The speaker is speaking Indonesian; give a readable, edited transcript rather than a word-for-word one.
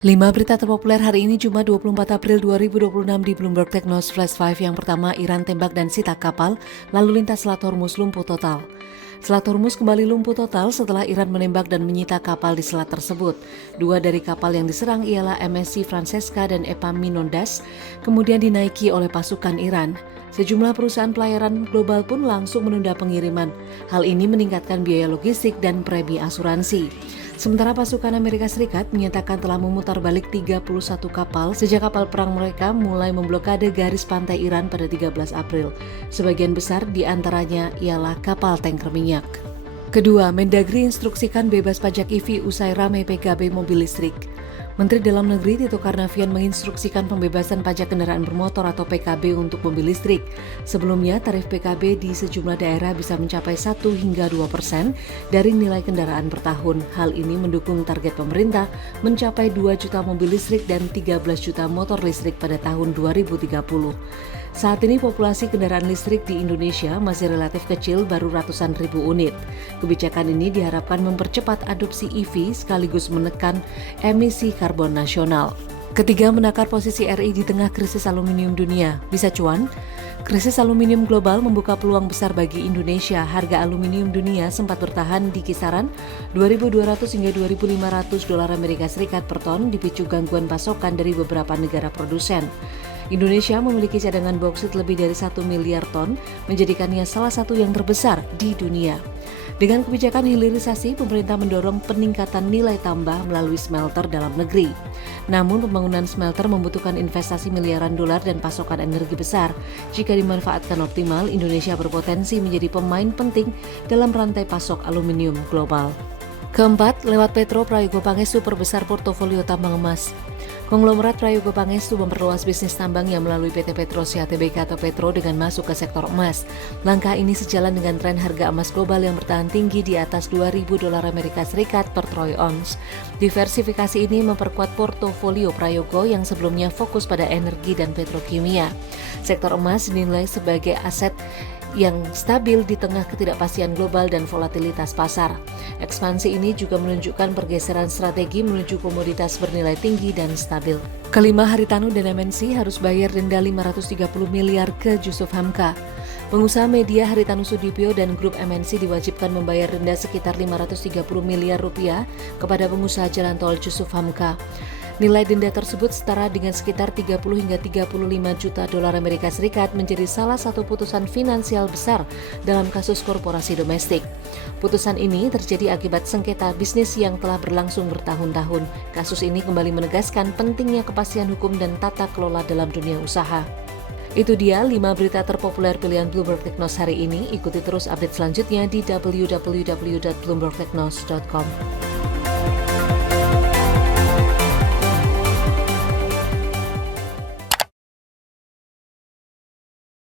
5 berita terpopuler hari ini Jumat 24 April 2026 di Bloomberg Technos Flash 5. Yang pertama, Iran tembak dan sita kapal, lalu lintas Selat Hormuz lumpuh total. Selat Hormuz kembali lumpuh total setelah Iran menembak dan menyita kapal di selat tersebut. 2 dari kapal yang diserang ialah MSC Francesca dan Epaminondas, kemudian dinaiki oleh pasukan Iran. Sejumlah perusahaan pelayaran global pun langsung menunda pengiriman. Hal ini meningkatkan biaya logistik dan premi asuransi. Sementara pasukan Amerika Serikat menyatakan telah memutar balik 31 kapal sejak kapal perang mereka mulai memblokade garis pantai Iran pada 13 April. Sebagian besar di antaranya ialah kapal tanker minyak. Kedua, Mendagri instruksikan bebas pajak EV usai ramai PKB mobil listrik. Menteri Dalam Negeri Tito Karnavian menginstruksikan pembebasan pajak kendaraan bermotor atau PKB untuk mobil listrik. Sebelumnya, tarif PKB di sejumlah daerah bisa mencapai 1 hingga 2% dari nilai kendaraan per tahun. Hal ini mendukung target pemerintah mencapai 2 juta mobil listrik dan 13 juta motor listrik pada tahun 2030. Saat ini populasi kendaraan listrik di Indonesia masih relatif kecil, baru ratusan ribu unit. Kebijakan ini diharapkan mempercepat adopsi EV sekaligus menekan emisi karbon nasional. Ketiga, menakar posisi RI di tengah krisis aluminium dunia. Bisa cuan? Krisis aluminium global membuka peluang besar bagi Indonesia. Harga aluminium dunia sempat bertahan di kisaran 2.200 hingga 2.500 dolar Amerika Serikat per ton dipicu gangguan pasokan dari beberapa negara produsen. Indonesia memiliki cadangan bauksit lebih dari 1 miliar ton, menjadikannya salah satu yang terbesar di dunia. Dengan kebijakan hilirisasi, pemerintah mendorong peningkatan nilai tambah melalui smelter dalam negeri. Namun, pembangunan smelter membutuhkan investasi miliaran dolar dan pasokan energi besar. Jika dimanfaatkan optimal, Indonesia berpotensi menjadi pemain penting dalam rantai pasok aluminium global. Keempat, lewat Petro, Prayogo Pangestu perbesar portofolio tambang emas. Konglomerat Prayogo Pangestu memperluas bisnis tambangnya melalui PT Petrosia Tbk atau Petro dengan masuk ke sektor emas. Langkah ini sejalan dengan tren harga emas global yang bertahan tinggi di atas 2.000 dolar Amerika Serikat per troy ounce. Diversifikasi ini memperkuat portofolio Prayogo yang sebelumnya fokus pada energi dan petrokimia. Sektor emas dinilai sebagai aset yang stabil di tengah ketidakpastian global dan volatilitas pasar. Ekspansi ini juga menunjukkan pergeseran strategi menuju komoditas bernilai tinggi dan stabil. Kelima, Haritanu dan MNC harus bayar denda 530 miliar ke Jusuf Hamka. Pengusaha media Haritanu Sudibyo dan grup MNC diwajibkan membayar denda sekitar 530 miliar rupiah kepada pengusaha jalan tol Jusuf Hamka. Nilai denda tersebut setara dengan sekitar 30 hingga 35 juta dolar Amerika Serikat, menjadi salah satu putusan finansial besar dalam kasus korporasi domestik. Putusan ini terjadi akibat sengketa bisnis yang telah berlangsung bertahun-tahun. Kasus ini kembali menegaskan pentingnya kepastian hukum dan tata kelola dalam dunia usaha. Itu dia 5 berita terpopuler pilihan Bloomberg Technos hari ini. Ikuti terus update selanjutnya di www.bloombergtechnos.com.